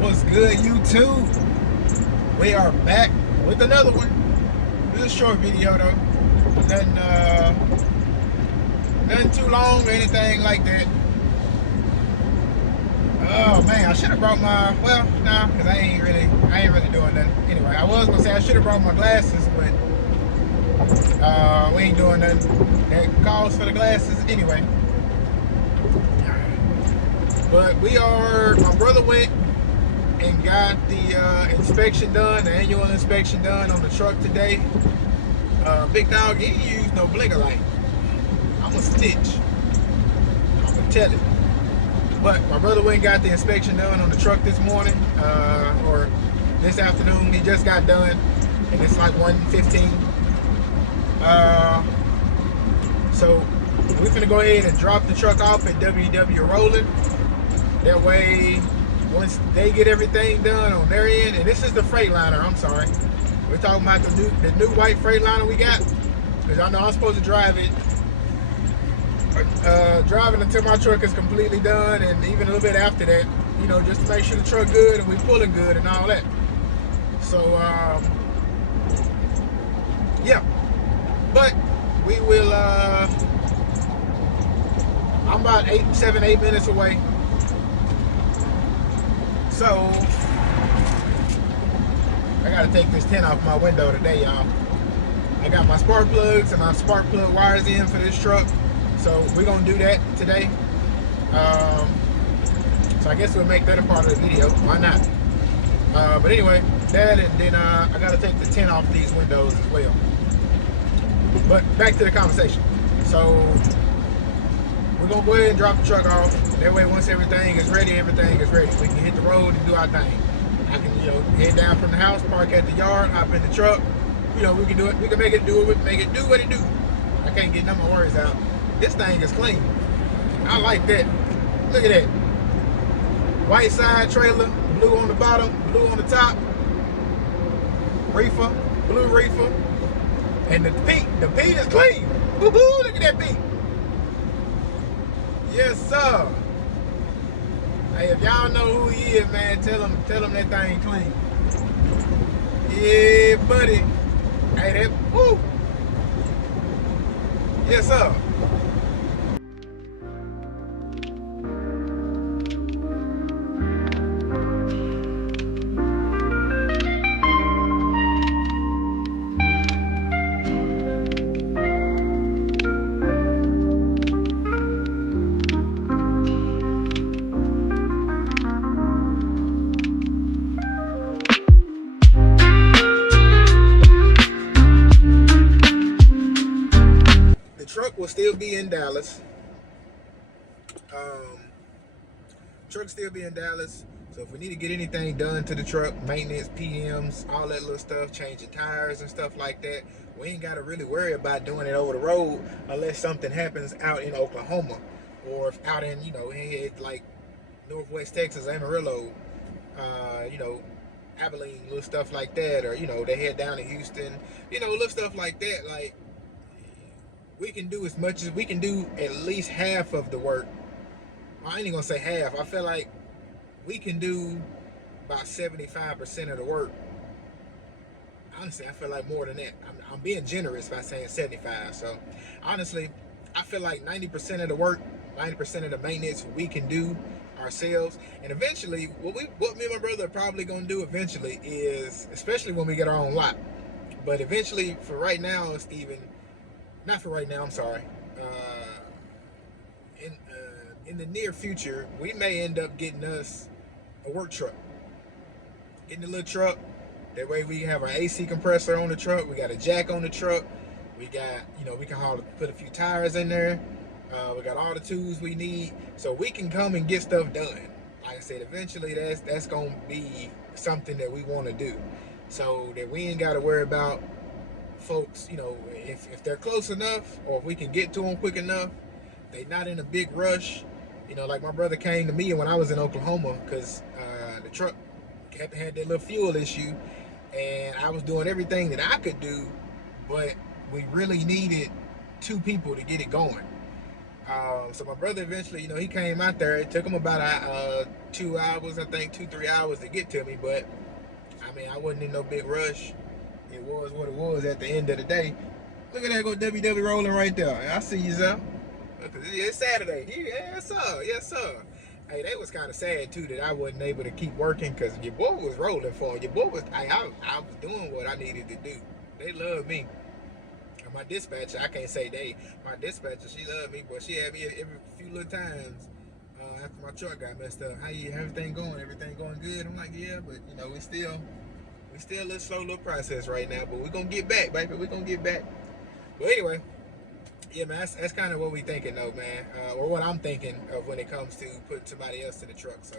What's good, YouTube? We are back with another one. This is a short video though. Nothing too long or anything like that. Oh man, I should have brought my, well, nah, cause I ain't really doing nothing. Anyway, I was gonna say I should have brought my glasses, but we ain't doing nothing. That calls for the glasses anyway. But my brother went and got the inspection done, the annual inspection done on the truck today. Big dog, he ain't used no blinker light. I'm a snitch. I'm gonna tell it. But my brother went and got the inspection done on the truck this morning, or this afternoon. He just got done, and it's like 1:15. So we're gonna go ahead and drop the truck off at ROWLAND. That way, once they get everything done on their end, and this is the Freightliner, I'm sorry. We're talking about the new white Freightliner we got, because I know I'm supposed to drive it. Driving until my truck is completely done, and even a little bit after that, you know, just to make sure the truck good and we pulling good and all that. So, yeah. But we will, I'm about 7, 8 minutes away. So, I gotta take this tent off my window today, y'all. I got my spark plugs and my spark plug wires in for this truck. So we're gonna do that today. So I guess we'll make that a part of the video. Why not? But anyway, that, and then I gotta take the tent off these windows as well. But back to the conversation. So we're gonna go ahead and drop the truck off. That way, once everything is ready, we can hit the road and do our thing. I can, you know, head down from the house, park at the yard, hop in the truck. You know, we can do it. We can make it do what it do. I can't get none of my words out. This thing is clean. I like that. Look at that. White side trailer, blue on the bottom, blue on the top. Reefer, blue reefer. And the paint is clean. Woohoo, look at that paint. Yes, sir. Hey, if y'all know who he is, man, tell him that thing clean. Yeah, buddy. Hey, that, woo. Yes, sir. Will still be in Dallas. Truck still be in Dallas. So if we need to get anything done to the truck, maintenance, PMs, all that little stuff, changing tires and stuff like that, we ain't got to really worry about doing it over the road unless something happens out in Oklahoma, or if out in, you know, like Northwest Texas, Amarillo, you know, Abilene, little stuff like that, or, you know, they head down to Houston, you know, little stuff like that. Like, we can do as much as we can do, at least half of the work. I ain't even gonna say half. I feel like we can do about 75% of the work. Honestly, I feel like more than that. I'm being generous by saying 75. So honestly, I feel like 90% of the work, 90% of the maintenance we can do ourselves. And eventually, what me and my brother are probably gonna do eventually is, especially when we get our own lot, but eventually, for right now, not for right now, I'm sorry. In the near future, we may end up getting us a work truck. Getting a little truck. That way we have our AC compressor on the truck. We got a jack on the truck. We got, you know, we can put a few tires in there. We got all the tools we need. So we can come and get stuff done. Like I said, eventually that's going to be something that we want to do. So that we ain't got to worry about folks, you know, if they're close enough, or if we can get to them quick enough, they not in a big rush. You know, like my brother came to me when I was in Oklahoma, because the truck had that little fuel issue, and I was doing everything that I could do, but we really needed 2 people to get it going. So my brother eventually, he came out there. It took him about 2 hours, I think, 2-3 hours to get to me. But I mean, I wasn't in no big rush. It was what it was at the end of the day. Look at that, go WW rolling right there. I see you, sir. It's Saturday. Yeah, yes, sir. Yes, sir. Hey, that was kind of sad too that I wasn't able to keep working because your boy was rolling for it. Your boy was, I was doing what I needed to do. They love me. And my dispatcher, I can't say they. My dispatcher, she loved me, but she had me every few little times after my truck got messed up. How you? Everything going? Everything going good? I'm like, yeah, but we still a little slow little process right now. But we're gonna get back, baby. We're gonna get back. But anyway. Yeah, man, that's kind of what we thinking though, man, or what I'm thinking of when it comes to putting somebody else in the truck. So,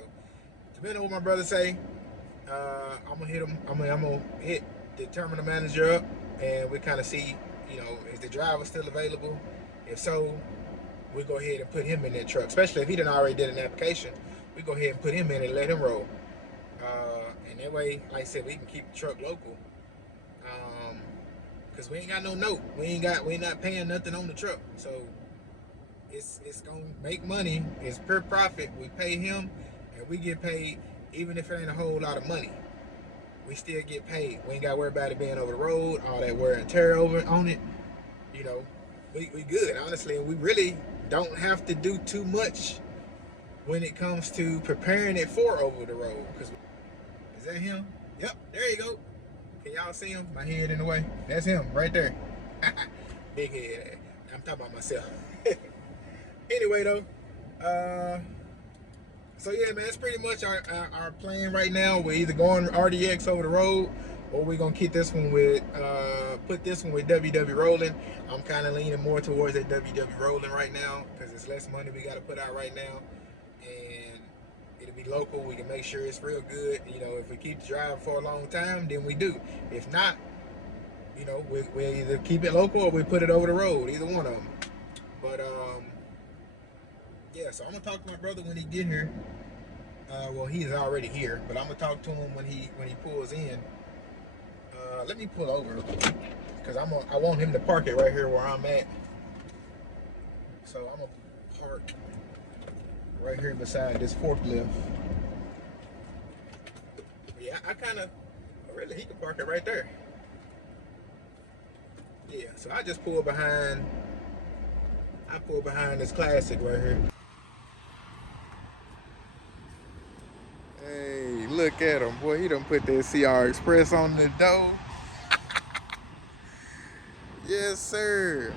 depending on what my brother say, I'm gonna hit him. I'm gonna hit the terminal manager up, and we kind of see, is the driver still available? If so, we go ahead and put him in that truck. Especially if he done already did an application, we go ahead and put him in and let him roll. And that way, like I said, we can keep the truck local. Cause we ain't got no note. We not paying nothing on the truck. So it's gonna make money. It's pure profit. We pay him and we get paid even if it ain't a whole lot of money. We still get paid. We ain't gotta worry about it being over the road, all that wear and tear over on it. We good, honestly, and we really don't have to do too much when it comes to preparing it for over the road. Cause is that him? Yep, there you go. Can y'all see him? My head in the way. That's him right there. Big head. I'm talking about myself. Anyway, though. So yeah, man, that's pretty much our plan right now. We're either going RDX over the road, or we're gonna keep this one with put this one with WW rolling. I'm kind of leaning more towards that WW rolling right now because it's less money we got to put out right now, and it'll be local. We can make sure it's real good. If we keep the drive for a long time, then we do. If not, we either keep it local or we put it over the road. Either one of them. But yeah. So I'm gonna talk to my brother when he get here. Well, he's already here, but I'm gonna talk to him when he pulls in. Let me pull over because I want him to park it right here where I'm at. So I'm gonna park right here beside this forklift. Yeah, really, he can park it right there. Yeah, so I just pull behind this classic right here. Hey, look at him, boy. He done put that CR Express on the door. Yes, sir.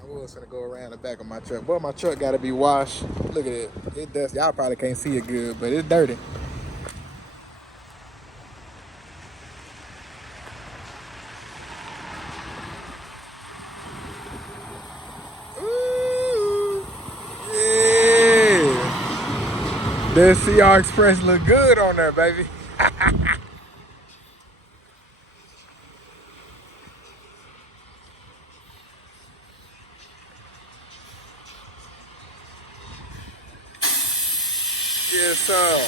I was gonna go around the back of my truck. Boy, my truck gotta be washed. Look at it. It does. Y'all probably can't see it good, but it's dirty. Ooh, yeah. That CR Express look good on there, baby. Yes, sir.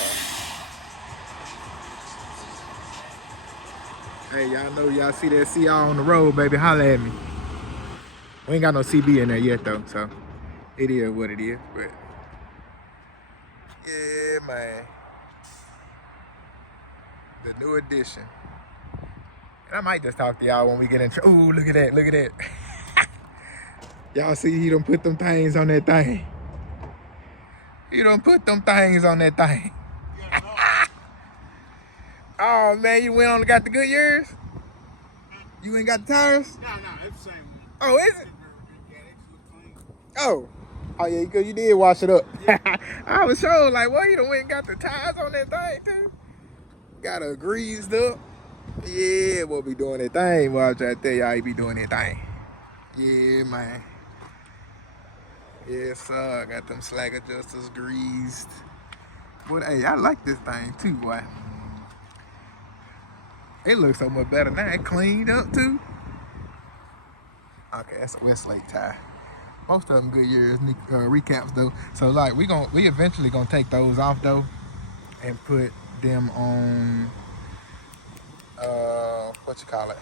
Hey, y'all know y'all see that CR on the road, baby. Holla at me. We ain't got no CB in there yet, though, so it is what it is. But yeah, man. The new edition. And I might just talk to y'all when we get in. Ooh, look at that. Look at that. Y'all see he done put them things on that thing. He done put them things on that thing. Oh, man, you went on and got the good years? You ain't got the tires? No, it's the same. Oh, is it? Oh. Oh, yeah, because you did wash it up. Yeah. I was sure, like, well, you done went and got the tires on that thing, too. Got her greased up. Yeah, we'll be doing that thing. Well, I try to tell y'all, he be doing that thing. Yeah, man. Yes, sir. Got them slack adjusters greased. But, hey, I like this thing, too, boy. It looks so much better now. It cleaned up, too. Okay, that's a Westlake tire. Most of them good years recaps, though. So, like, we eventually gonna take those off, though, and put them on, what you call it?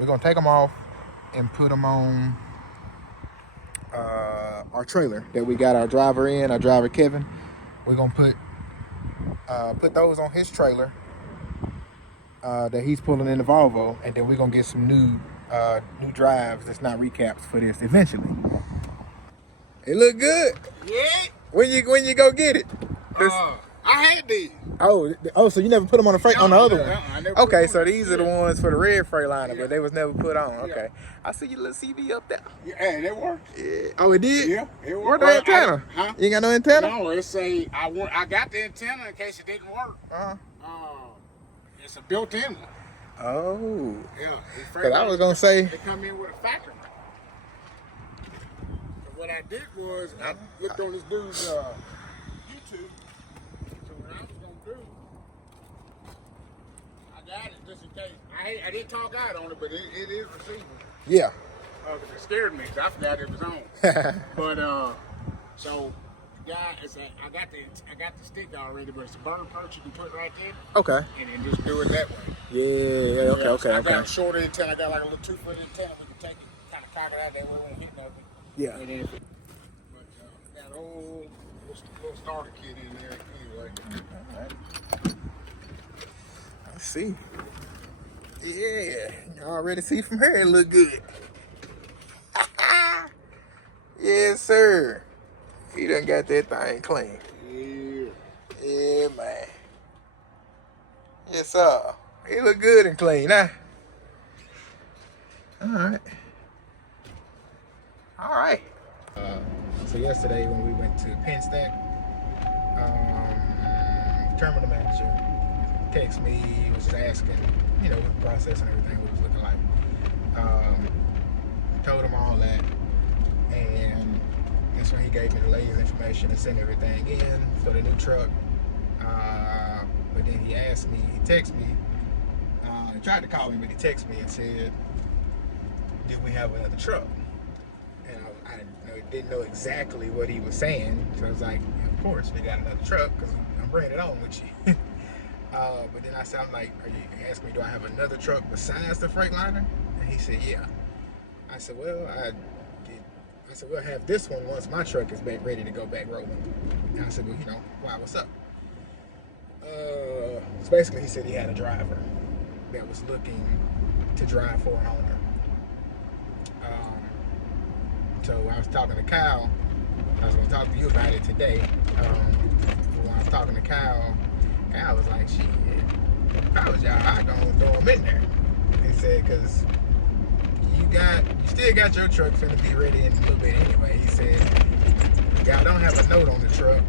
We're gonna take them off and put them on our trailer that we got our driver in, our driver Kevin. We're gonna put those on his trailer that he's pulling in the Volvo, and then we're gonna get some new drives that's not recaps for this eventually. It look good. Yeah. When you go get it? I had these. Oh, so you never put them on the freight on the other one? I never Okay, put so them. these are the ones for the red Freightliner, Yeah. but they was never put on. Yeah. Okay, I see your little CV up there. Yeah, and it worked. Yeah. Oh, it did? Yeah, it Where worked. the antenna? Huh? You ain't got no antenna? No, it say I got the antenna in case it didn't work. It's a built-in one. Oh. Yeah. Because I was gonna say. They come in with a factory. So what I did was I looked on this dude's YouTube. So what I was gonna do, I got it just in case. I didn't talk out on it, but it is receivable. Yeah. Because it scared me, because I forgot it was on. But so the guy, I got the stick already, but it's a burn perch you can put right there. Okay. And then just do it that way. Yeah. Okay. So I got a shorter antenna. I got like a little 2-foot antenna. We can take it, kind of cock it out that way when it hit nothing. Yeah. And then, but got a whole little starter kit in there anyway. All right. Let's see. Yeah. You already see from here it look good. Yes, sir. He done got that thing clean. Yeah. Yeah, man. Yes, sir. He look good and clean, huh? All right. All right. So yesterday when we went to Penn Stack, terminal manager texted me, was just asking, what the process and everything, what it was looking like. Told him all that, and that's when he gave me the latest information to send everything in for the new truck. But then he asked me, he texted me, he tried to call me, but he texted me and said, "Do we have another truck?" And I didn't know exactly what he was saying, so I was like, "Of course we got another truck, because I'm bringing it on with you." But then I said, "I'm like, are you asking me, do I have another truck besides the Freightliner?" And he said, "Yeah." I said, "Well, we'll have this one once my truck is back ready to go back rolling." And I said, "Well, why, what's up?" So basically he said he had a driver that was looking to drive for an owner. So I was talking to Kyle. I was going to talk to you about it today. When I was talking to Kyle was like, "Shit, if I was y'all, I'd go throw him in there." He said, "Because you still got your truck finna be ready in a little bit anyway." He said, "Y'all don't have a note on the truck.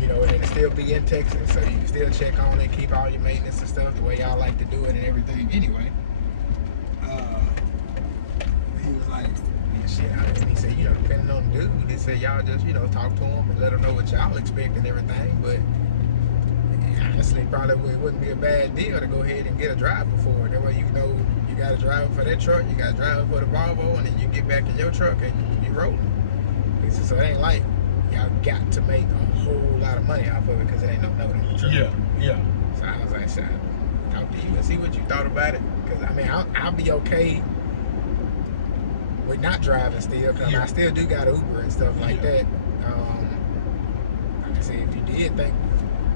And it'll still be in Texas, so you can still check on it, keep all your maintenance and stuff the way y'all like to do it and everything anyway." He was like, "Yeah, shit." And he said, depending on the dude, he said y'all just, talk to him and let him know what y'all expect and everything. But honestly, probably it wouldn't be a bad deal to go ahead and get a driver for it. That way you got a driver for that truck, you got a driver for the Volvo, and then you get back in your truck and you rolling." He said, "So it ain't like y'all got to make a whole lot of money off of it because it ain't no note on the truck." Yeah. So I was like, "Shit, talk to you and see what you thought about it." Because I'll be okay with not driving still, because I still do got Uber and stuff like that. Like I said, if you did think,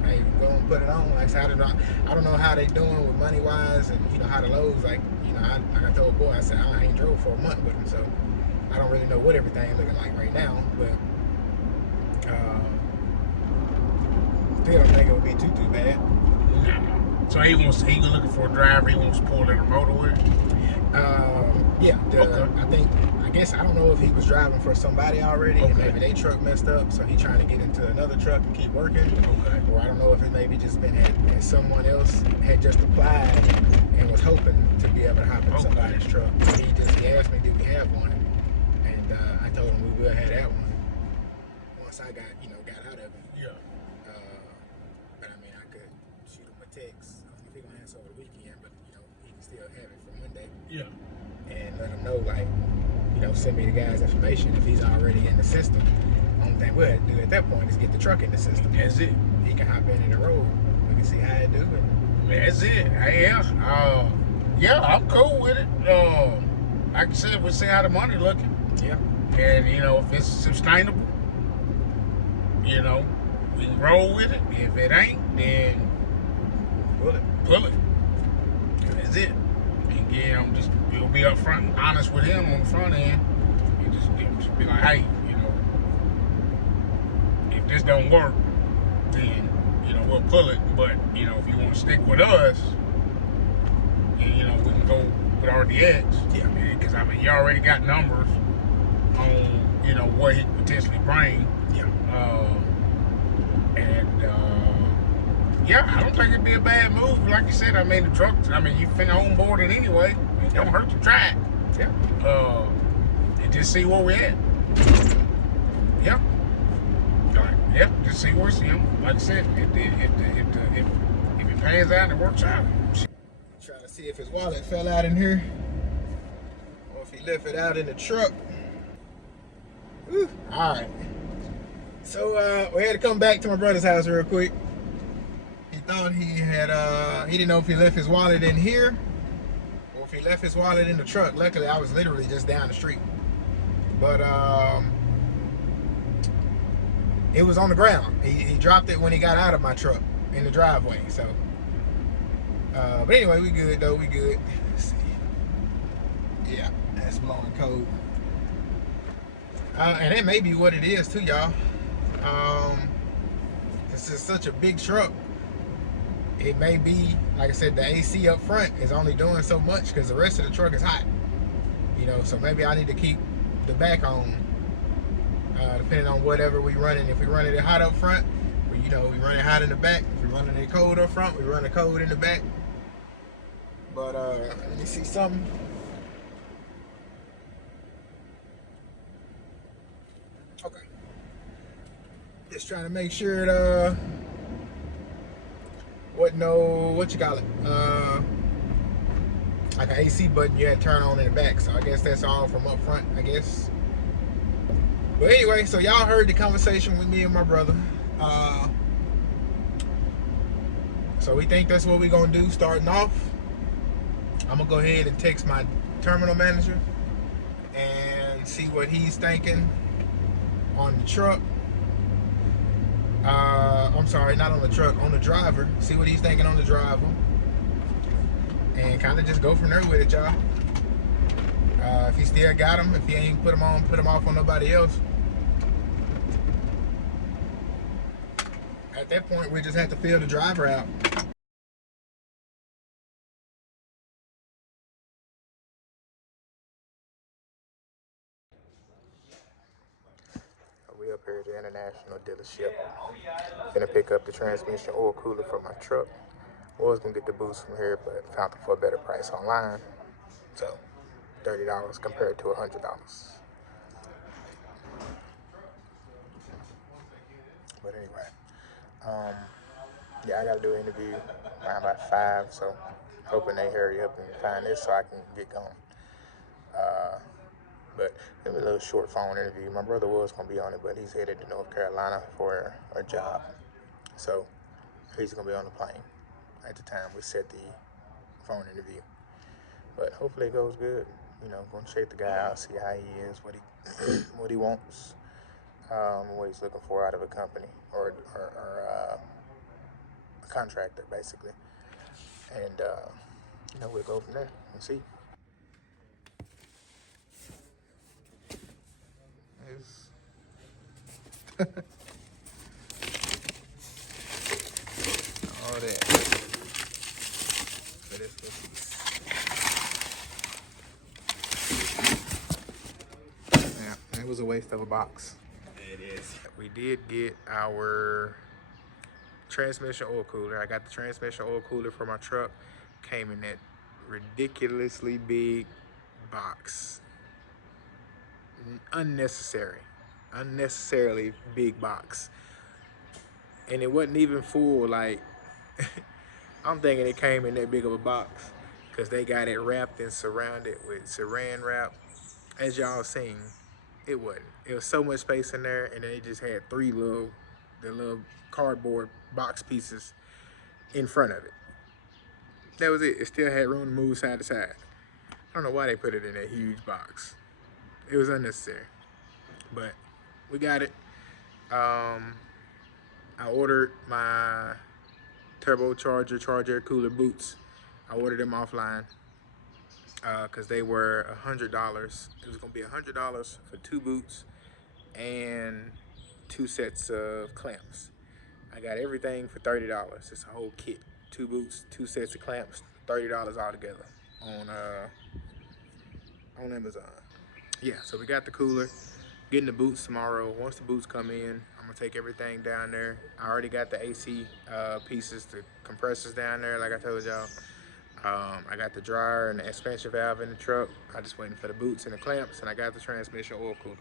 hey, go and put it on, like I said, I don't know how they doing with money wise, and how the loads, like I told boy, I said I ain't drove for a month with him, so I don't really know what everything's looking like right now, but still don't think it would be too bad. No. So he looking for a driver. He wants to pull in a motorway. Yeah. Okay. I guess I don't know if he was driving for somebody already, and maybe they truck messed up, so he trying to get into another truck and keep working. Okay. Or I don't know if it maybe just been had someone else had just applied and was hoping to be able to hop in somebody's truck. He asked me, "Do we have one?" And I told him we will have that one once I got out of it. Yeah. But I could shoot him a text. I don't know if he gonna answer over the weekend, but he can still have it for Monday. Yeah. And let him know, like, send me the guy's information if he's already in the system. Only thing we'll have to do at that point is get the truck in the system. That's it. He can hop in the road. We can see how it do. That's it. Yeah, I'm cool with it. like I said, we'll see how the money looking. Yeah. And, you know, if it's sustainable, you know, we can roll with it. If it ain't, then pull it. That's it. And again, we'll be upfront and honest with him on the front end. And just be like, hey, you know, if this don't work, then, you know, we'll pull it. But, you know, if you want to stick with us, and, you know, we can go with RDX. Yeah. Because, I mean, you already got numbers on, you know, what he could potentially bring. Yeah. Yeah, I don't think it'd be a bad move. Like you said, I mean, the truck, I mean, you finna onboard it anyway. It don't hurt to try it. Yeah. And just see where we're at. Yeah. Yeah, just see where it's at. Like I said, if it pans out and it works out. Trying to see if his wallet fell out in here, or if he left it out in the truck. Whew. All right. So we had to come back to my brother's house real quick. He thought he didn't know if he left his wallet in here or if he left his wallet in the truck. Luckily, I was literally just down the street. But it was on the ground. He dropped it when he got out of my truck in the driveway. So, but anyway, we good though. We good. Let's see. Yeah, that's blowing cold. And that may be what it is too, y'all. This is such a big truck. It may be, like I said, the AC up front is only doing so much because the rest of the truck is hot. You know, so maybe I need to keep the back on, depending on whatever we running. If we running it hot up front, you know, we run it hot in the back. If we running it cold up front, we run it cold in the back. But let me see something. Okay. Just trying to make sure it what you call it, like an AC button you had to turn on in the back. So I guess that's all from up front, I guess. But anyway, so y'all heard the conversation with me and my brother. So we think that's what we're gonna do starting off. I'm gonna go ahead and text my terminal manager and see what he's thinking on the truck. I'm sorry, not on the truck, on the driver. See what he's thinking on the driver. And kind of just go from there with it, y'all. If he still got him, if he ain't put him off on nobody else. At that point, we just have to fill the driver out. We up here at the International dealership. Gonna pick up the transmission oil cooler for my truck. Was gonna get the boost from here, but found it for a better price online. So $30 compared to $100. But anyway, yeah, I gotta do an interview around about 5, so hoping they hurry up and find this so I can get going. But it was a little short phone interview. My brother was going to be on it, but he's headed to North Carolina for a job. So he's going to be on the plane at the time we set the phone interview. But hopefully it goes good. You know, going to check the guy out, see how he is, what he wants, what he's looking for out of a company or a contractor, basically. And, you know, we'll go from there and see. All that. So this was, yeah, it was a waste of a box. It is. We did get our transmission oil cooler. I got the transmission oil cooler for my truck. Came in that ridiculously big box. Unnecessarily big box. And it wasn't even full. Like, I'm thinking it came in that big of a box because they got it wrapped and surrounded with saran wrap. As y'all seen, it wasn't. It was so much space in there, and they just had the little cardboard box pieces in front of it. That was it. It still had room to move side to side. I don't know why they put it in that huge box. It was unnecessary, but we got it. I ordered my turbocharger, charge air cooler boots. I ordered them offline because they were $100. It was gonna be $100 for 2 boots and 2 sets of clamps. I got everything for $30. It's a whole kit: 2 boots, 2 sets of clamps, $30 altogether on Amazon. Yeah, so we got the cooler. Getting the boots tomorrow. Once the boots come in, I'm gonna take everything down there. I already got the AC pieces, the compressors down there, like I told y'all. I got the dryer and the expansion valve in the truck. I just waiting for the boots and the clamps, and I got the transmission oil cooler.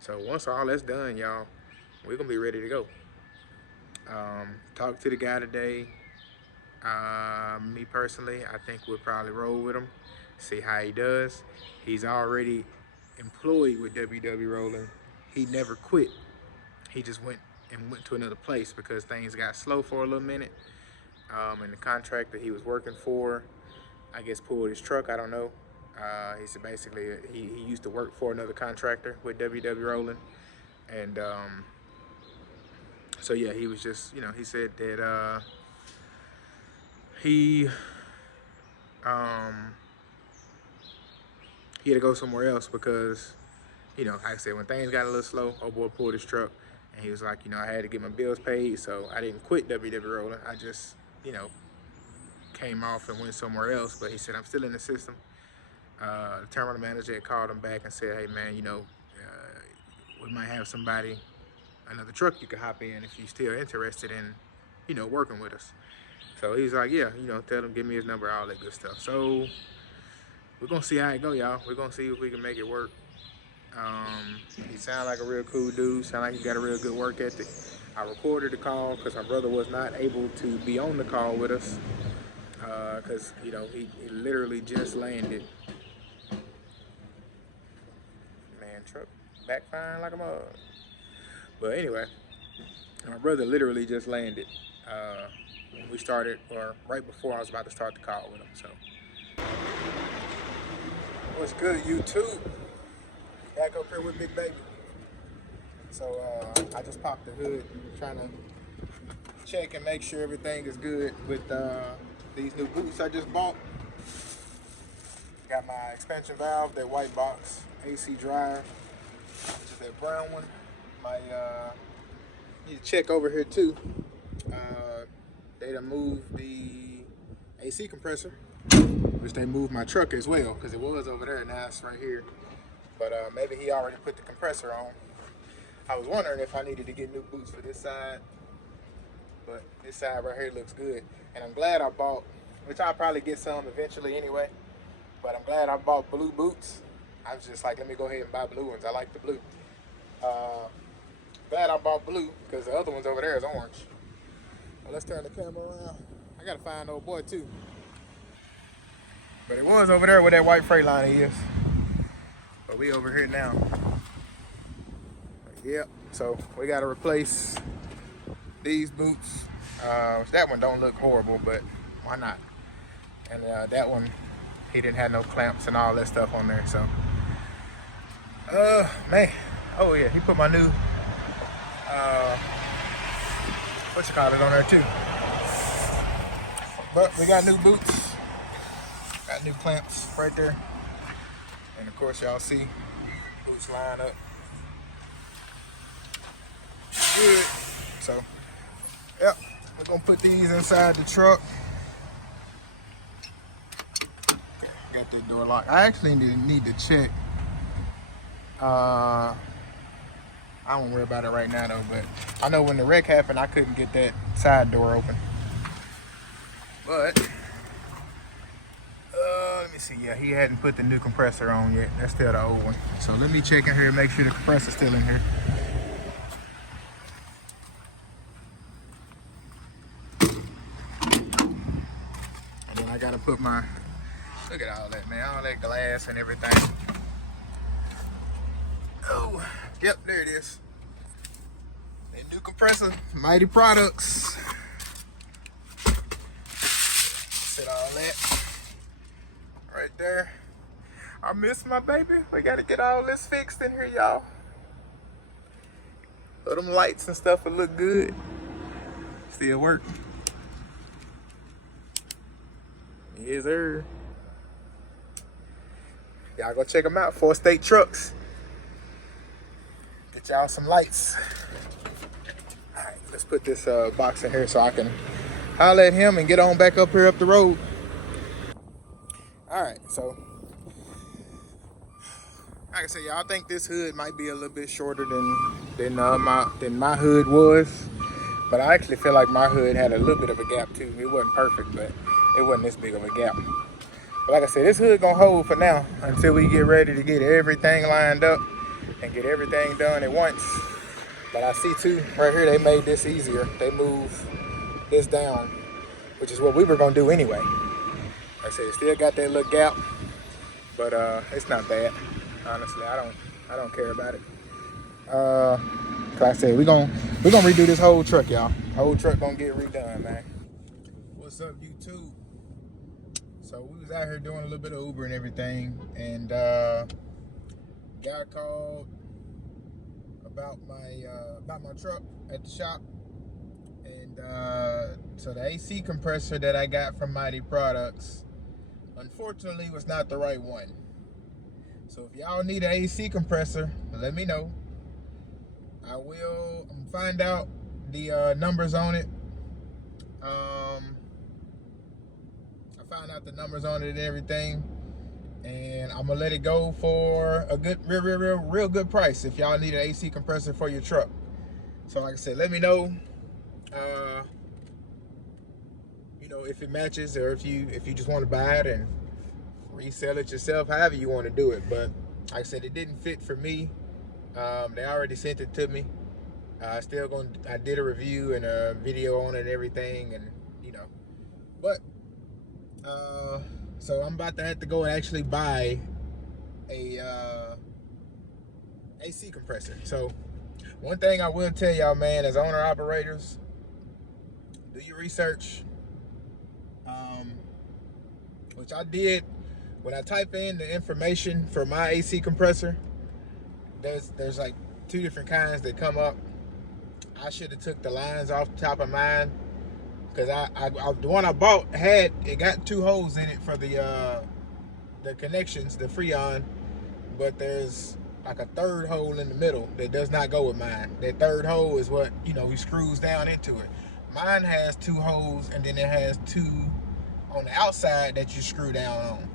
So once all that's done, y'all, we're gonna be ready to go. Talked to the guy today. Me personally, I think we'll probably roll with him, see how he does. He's already employed with WW Rolling. He never quit. He just went to another place because things got slow for a little minute. And the contractor he was working for, I guess, pulled his truck. I don't know. He said basically he used to work for another contractor with WW Rolling, and so yeah, he was just, you know, he said that he had to go somewhere else because, you know, like I said, when things got a little slow, old boy pulled his truck, and he was like, you know, I had to get my bills paid, so I didn't quit WW Rolling. I just, you know, came off and went somewhere else. But he said, I'm still in the system. The terminal manager had called him back and said, hey man, you know, we might have somebody, another truck you could hop in if you're still interested in, you know, working with us. So he's like, yeah, you know, tell him, give me his number, all that good stuff. So we're gonna see how it go, y'all. We're gonna see if we can make it work. He sounded like a real cool dude. Sound like he got a real good work ethic. I recorded the call because my brother was not able to be on the call with us because, you know, he literally just landed. Man, truck backfiring like a mug. But anyway, my brother literally just landed when we started, or right before I was about to start the call with him. So, what's good, YouTube? Back up here with Big Baby. So I just popped the hood, trying to check and make sure everything is good with these new boots I just bought. Got my expansion valve, that white box, AC dryer, which is that brown one. My need to check over here too. They done moved the AC compressor, which they moved my truck as well, because it was over there, now it's right here. But maybe he already put the compressor on. I was wondering if I needed to get new boots for this side, but this side right here looks good. And I'm glad I bought, which I'll probably get some eventually anyway, but I'm glad I bought blue boots. I was just like, let me go ahead and buy blue ones. I like the blue. Glad I bought blue, because the other ones over there is orange. Well, let's turn the camera around. I gotta find old boy too. But it was over there where that white Freightliner is. But we over here now. Yep, so we gotta replace these boots. That one don't look horrible, but why not? And that one, he didn't have no clamps and all that stuff on there, so. Man, oh yeah, he put my new, what you call it on there too. But we got new boots, got new clamps right there. And of course y'all see, boots line up. Good. So, yep, we're gonna put these inside the truck. Got that door locked. I actually need to check. I won't worry about it right now though, but I know when the wreck happened, I couldn't get that side door open. But, let me see, yeah, he hadn't put the new compressor on yet. That's still the old one. So let me check in here and make sure the compressor's still in here. And then I gotta put my, look at all that, man, all that glass and everything. Oh, yep, there it is. That new compressor, Mighty Products. Set all that right there. I miss my baby. We gotta get all this fixed in here, y'all. So them lights and stuff will look good. Still work. Yes, sir. Y'all go check them out. 4 State Trucks. Get y'all some lights. All right, let's put this box in here so I can holler at him and get on back up here up the road. All right, so like I said, y'all, I think this hood might be a little bit shorter than my hood was, but I actually feel like my hood had a little bit of a gap too. It wasn't perfect, but it wasn't this big of a gap. But like I said, this hood gonna hold for now until we get ready to get everything lined up and get everything done at once. But I see too, right here, they made this easier. They moved this down, which is what we were gonna do anyway. Like I said, it still got that little gap, but it's not bad. Honestly, I don't care about it. Like I said, we're gonna redo this whole truck, y'all. Whole truck gonna get redone, man. What's up, YouTube? So we was out here doing a little bit of Uber and everything, and guy called about my truck at the shop, and so the AC compressor that I got from Mighty Products, unfortunately, was not the right one. So if y'all need an AC compressor, let me know. I will find out the numbers on it. I found out the numbers on it and everything, and I'm gonna let it go for a good, real good price if y'all need an AC compressor for your truck. So like I said, let me know. You know, if it matches, or if you just want to buy it and resell it yourself, however you want to do it. But like I said, it didn't fit for me. They already sent it to me. I did a review and a video on it and everything, and you know, but so I'm about to have to go and actually buy a AC compressor. So one thing I will tell y'all, man, as owner operators, do your research, which I did. When I type in the information for my AC compressor, there's like 2 different kinds that come up. I should have took the lines off the top of mine, because the one I bought got 2 holes in it for the connections, the Freon, but there's like a 3rd hole in the middle that does not go with mine. That 3rd hole is what, you know, he screws down into it. Mine has 2 holes, and then it has 2 on the outside that you screw down on.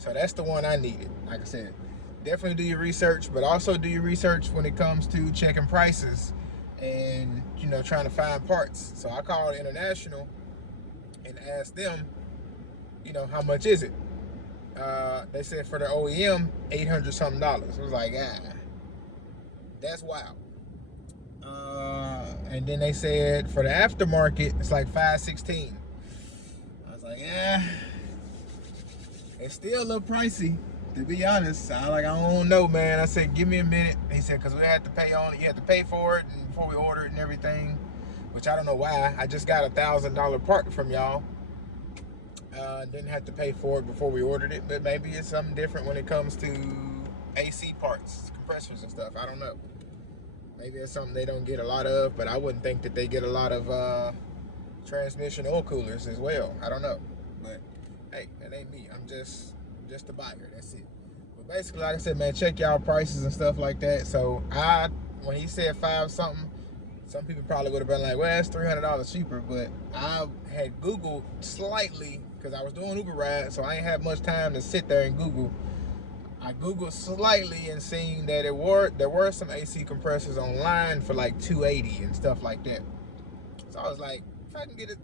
So that's the one I needed. Like I said, definitely do your research, but also do your research when it comes to checking prices and, you know, trying to find parts. So I called International and asked them, you know, how much is it? They said for the OEM, $800 something. I was like, that's wild. And then they said for the aftermarket, it's like $516. I was like, it's still a little pricey, to be honest. I don't know, man. I said, give me a minute. He said, because we had to pay on it. You had to pay for it and before we order it and everything, which I don't know why. I just got a $1,000 part from y'all. Didn't have to pay for it before we ordered it, but maybe it's something different when it comes to AC parts, compressors and stuff. I don't know. Maybe it's something they don't get a lot of, but I wouldn't think that they get a lot of transmission oil coolers as well. I don't know. But hey, that ain't me. I'm just a buyer. That's it. But basically, like I said, man, check y'all prices and stuff like that. So when he said 5 something, some people probably would have been like, well, it's $300 cheaper. But I had Googled slightly, because I was doing Uber rides, so I ain't had much time to sit there and Google. I Googled slightly and seen that there were some AC compressors online for like $280 and stuff like that. So I was like, if I can get it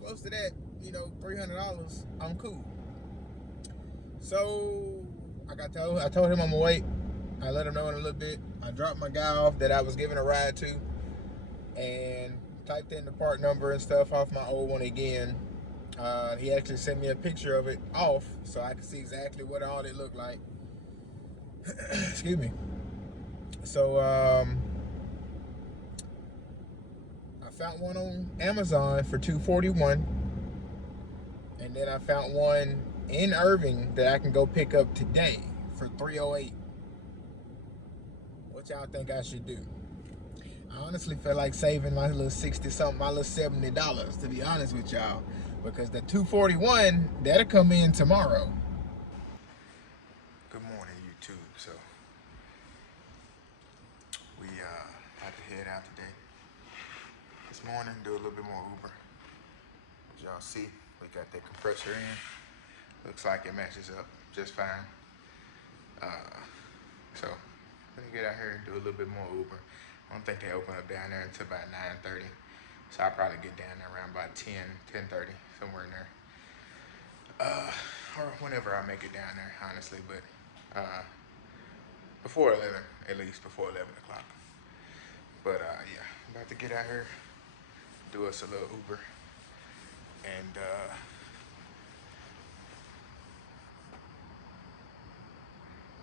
close to that, you know, $300, I'm cool. So I told him I'm gonna wait. I let him know in a little bit. I dropped my guy off that I was giving a ride to, and typed in the part number and stuff off my old one again. He actually sent me a picture of it off, so I could see exactly what all it looked like. Excuse me. So I found one on Amazon for $241, and then I found one in Irving that I can go pick up today for $308. What y'all think I should do? I honestly feel like saving my little 60 something, my little $70, to be honest with y'all, because the 241 that'll come in tomorrow. Good morning, YouTube. So we had to head out today. This morning, do a little bit more Uber. As y'all see, we got that compressor in. Looks like it matches up just fine. So let me get out here and do a little bit more Uber. I don't think they open up down there until about 9:30. So I'll probably get down there around about 10:30, somewhere in there. Or whenever I make it down there, honestly, but before 11, at least before 11 o'clock. But yeah, I'm about to get out here, do us a little Uber, and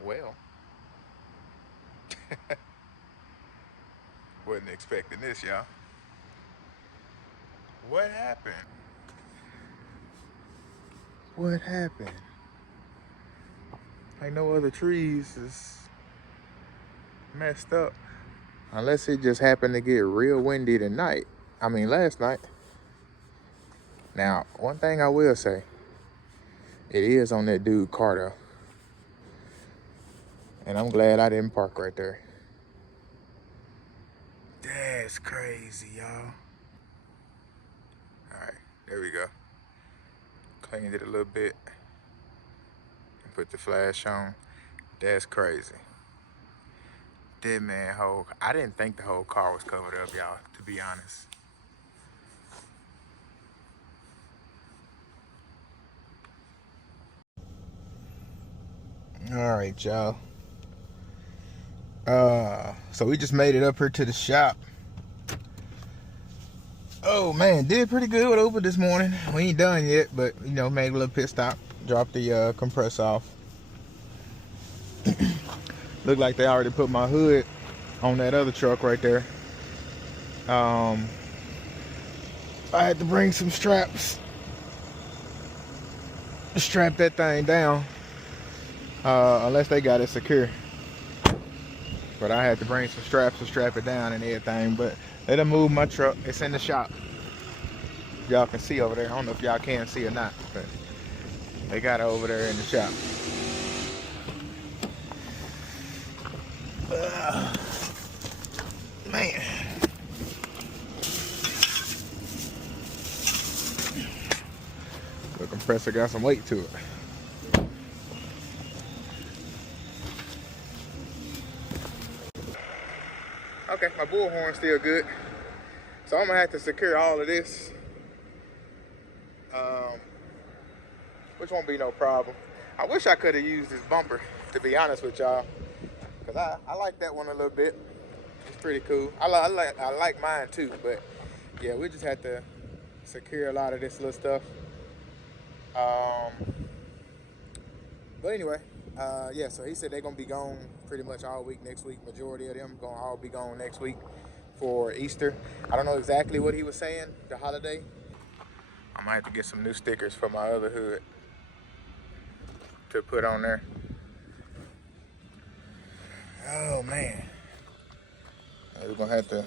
well, wasn't expecting this, y'all. What happened? What happened? Like no other trees is messed up. Unless it just happened to get real windy tonight. I mean, last night. Now, one thing I will say, it is on that dude Carter. And I'm glad I didn't park right there. That's crazy, y'all. All right, there we go. Cleaned it a little bit and put the flash on. That's crazy. That man, I didn't think the whole car was covered up, y'all, to be honest. All right, y'all. So we just made it up here to the shop. Oh man, did pretty good with Uber this morning. We ain't done yet, but you know, made a little pit stop, dropped the compressor off. Looked like they already put my hood on that other truck right there. I had to bring some straps to strap that thing down, unless they got it secure. But I had to bring some straps to strap it down and everything. But they done moved my truck. It's in the shop. Y'all can see over there. I don't know if y'all can see or not, but they got it over there in the shop. Man. The compressor got some weight to it. Okay, my bullhorn's still good. So I'm gonna have to secure all of this. Which won't be no problem. I wish I could have used this bumper, to be honest with y'all. Cause I like that one a little bit. It's pretty cool. I like mine too, but yeah, we just had to secure a lot of this little stuff. But anyway, yeah, so he said they're gonna be gone pretty much all week next week. Majority of them gonna all be gone next week for Easter. I don't know exactly what he was saying, the holiday. I might have to get some new stickers for my other hood to put on there. Oh man. We're gonna have to,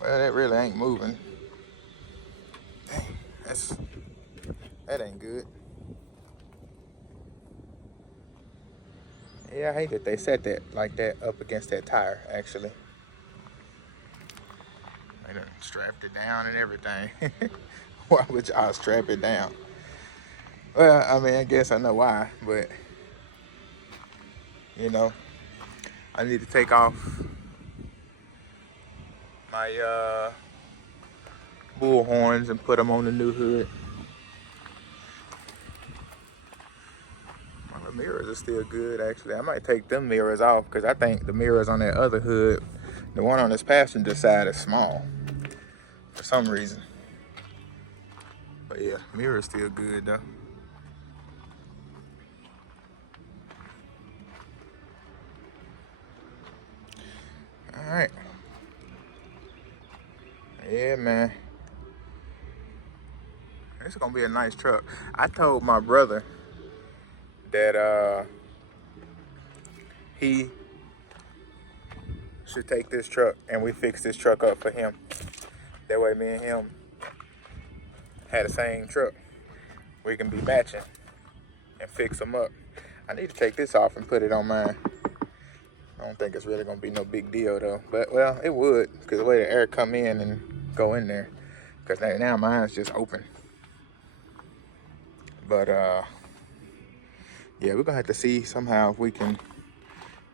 well, that really ain't moving. Dang, that ain't good. Yeah, I hate that they set that like that up against that tire, actually. They done strapped it down and everything. Why would y'all strap it down? Well, I mean, I guess I know why, but you know, I need to take off my bull horns and put them on the new hood. My mirrors are still good, actually. I might take them mirrors off because I think the mirrors on that other hood, the one on this passenger side, is small for some reason. But yeah, mirror's still good though. All right. Yeah, man. This is gonna be a nice truck. I told my brother that he should take this truck and we fix this truck up for him. That way me and him had the same truck. We can be matching and fix them up. I need to take this off and put it on mine. I don't think it's really gonna be no big deal though. But well, it would, because the way the air come in and go in there. Because now mine's just open. But yeah, we're gonna have to see somehow if we can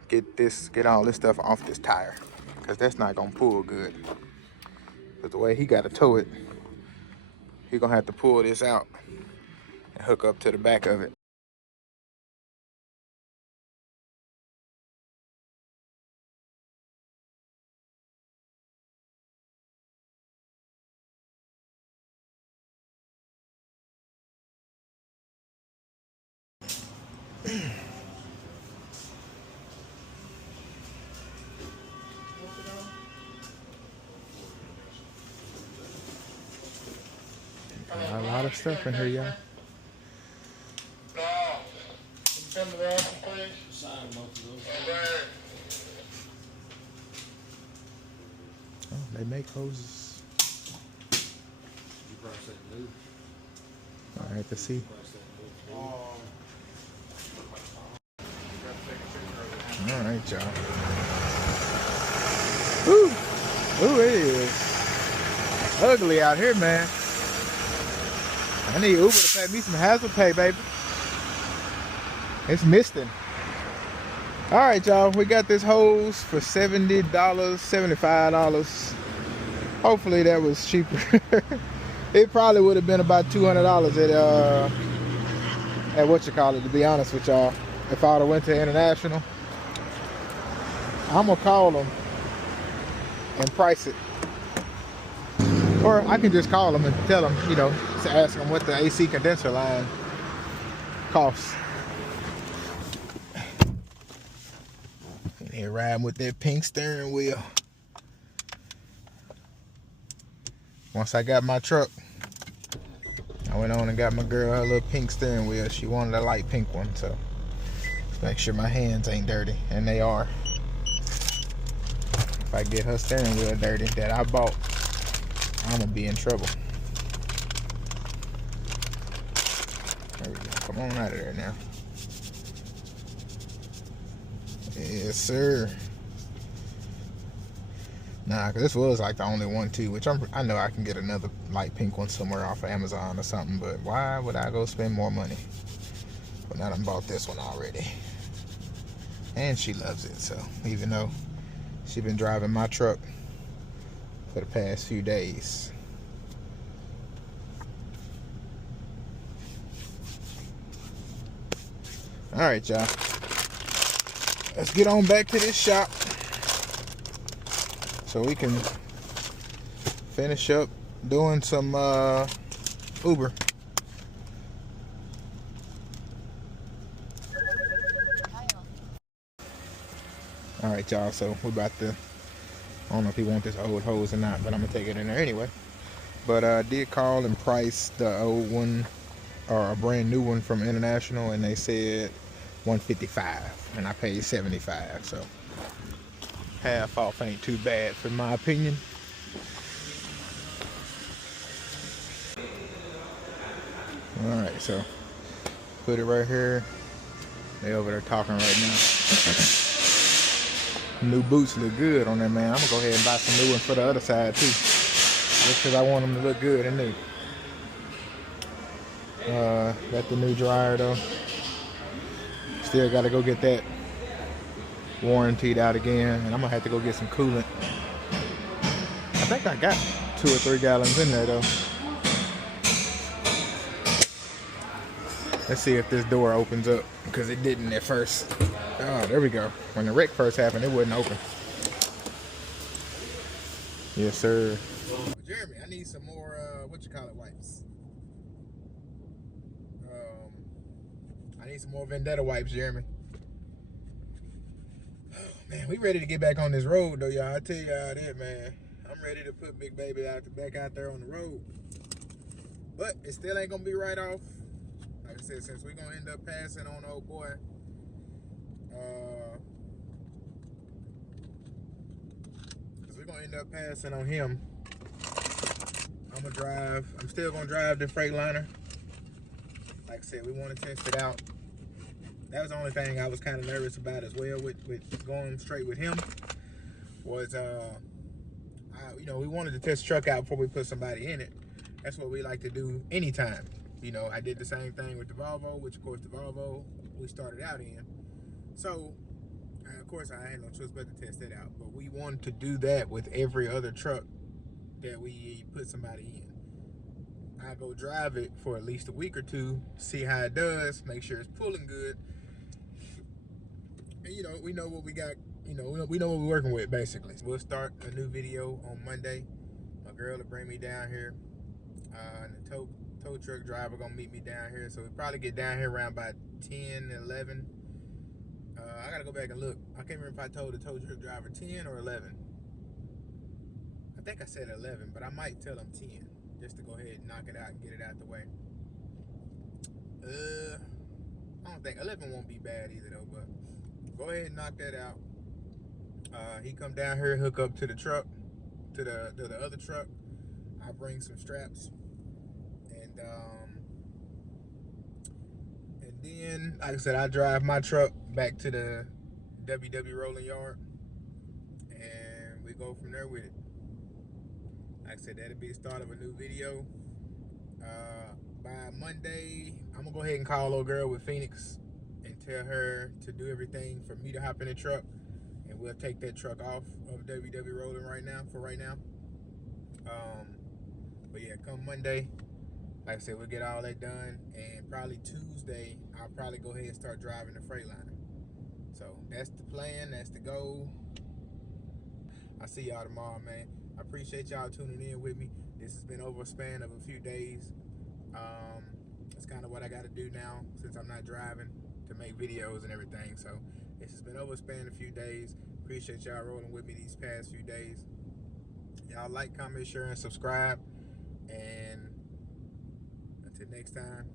get all this stuff off this tire. Because that's not gonna pull good. But the way he gotta tow it, he's gonna have to pull this out and hook up to the back of it. A lot of stuff in here, y'all. Oh, they make hoses. I have to see. All right, y'all. Ooh, it is ugly out here, man. I need Uber to pay me some hazard pay, baby. It's misting. All right, y'all. We got this hose for $70, $75. Hopefully that was cheaper. It probably would have been about $200 at what you call it, to be honest with y'all. If I would have went to International, I'm gonna call them and price it. Or I can just call them and tell them, you know, to ask them what the AC condenser line costs. And they're riding with that pink steering wheel. Once I got my truck, I went on and got my girl her little pink steering wheel. She wanted a light pink one, so let's make sure my hands ain't dirty, and they are. If I get her steering wheel dirty that I bought, I'm gonna be in trouble. There we go. Come on out of there now. Yes, sir. Nah, cause this was like the only one too, which I know I can get another light pink one somewhere off of Amazon or something, but why would I go spend more money? But now I done bought this one already. And she loves it, so even though she's been driving my truck for the past few days. All right, y'all. Let's get on back to this shop so we can finish up doing some Uber. All right, y'all. So we're about to. I don't know if he wants this old hose or not, but I'm gonna take it in there anyway. But I did call and price the old one or a brand new one from International, and they said $155, and I paid $75. So half off ain't too bad, for my opinion. All right, so put it right here. They over there talking right now. New boots look good on that, man. I'm gonna go ahead and buy some new ones for the other side too, just because I want them to look good and new. Got the new dryer though. Still gotta go get that warrantied out again, and I'm gonna have to go get some coolant. I think I got 2 or 3 gallons in there though. Let's see if this door opens up, because it didn't at first. Oh, there we go. When the wreck first happened, it wouldn't open. Yes, sir. Jeremy, I need some more, wipes. I need some more Vendetta wipes, Jeremy. Oh, man, we ready to get back on this road, though, y'all. I tell y'all that, man. I'm ready to put Big Baby back out there on the road. But it still ain't gonna be right off. Like I said, since we're gonna end up passing on old boy, because we're gonna end up passing on him, I'm still gonna drive the Freightliner. Like I said, we want to test it out. That was the only thing I was kind of nervous about as well with going straight with him. Was we wanted to test the truck out before we put somebody in it. That's what we like to do anytime. I did the same thing with the Volvo, which of course the Volvo we started out in. So, of course, I had no choice but to test that out. But we wanted to do that with every other truck that we put somebody in. I go drive it for at least a week or two, see how it does, make sure it's pulling good. And we know what we got. We know what we're working with basically. So we'll start a new video on Monday. My girl will bring me down here. And the tow truck driver gonna meet me down here. So we probably get down here around about 10, 11. I gotta go back and look. I can't remember if I told the tow truck driver 10 or 11. I think I said 11, but I might tell him 10 just to go ahead and knock it out and get it out the way. I don't think 11 won't be bad either though, but go ahead and knock that out. He come down here, hook up to the truck, to the other truck. I bring some straps, and then, like I said, I drive my truck back to the WW rolling yard, and we go from there with it. Like I said, that'll be the start of a new video. By Monday, I'm gonna go ahead and call old girl with Phoenix and tell her to do everything for me to hop in the truck, and we'll take that truck off of WW rolling right now. But yeah, come Monday, like I said, we'll get all that done, and probably Tuesday, I'll probably go ahead and start driving the Freightliner. So that's the plan, that's the goal. I'll see y'all tomorrow, man. I appreciate y'all tuning in with me. This has been over a span of a few days. That's kind of what I got to do now since I'm not driving, to make videos and everything. So this has been over a span of a few days. Appreciate y'all rolling with me these past few days. Y'all like, comment, share, and subscribe. And until next time.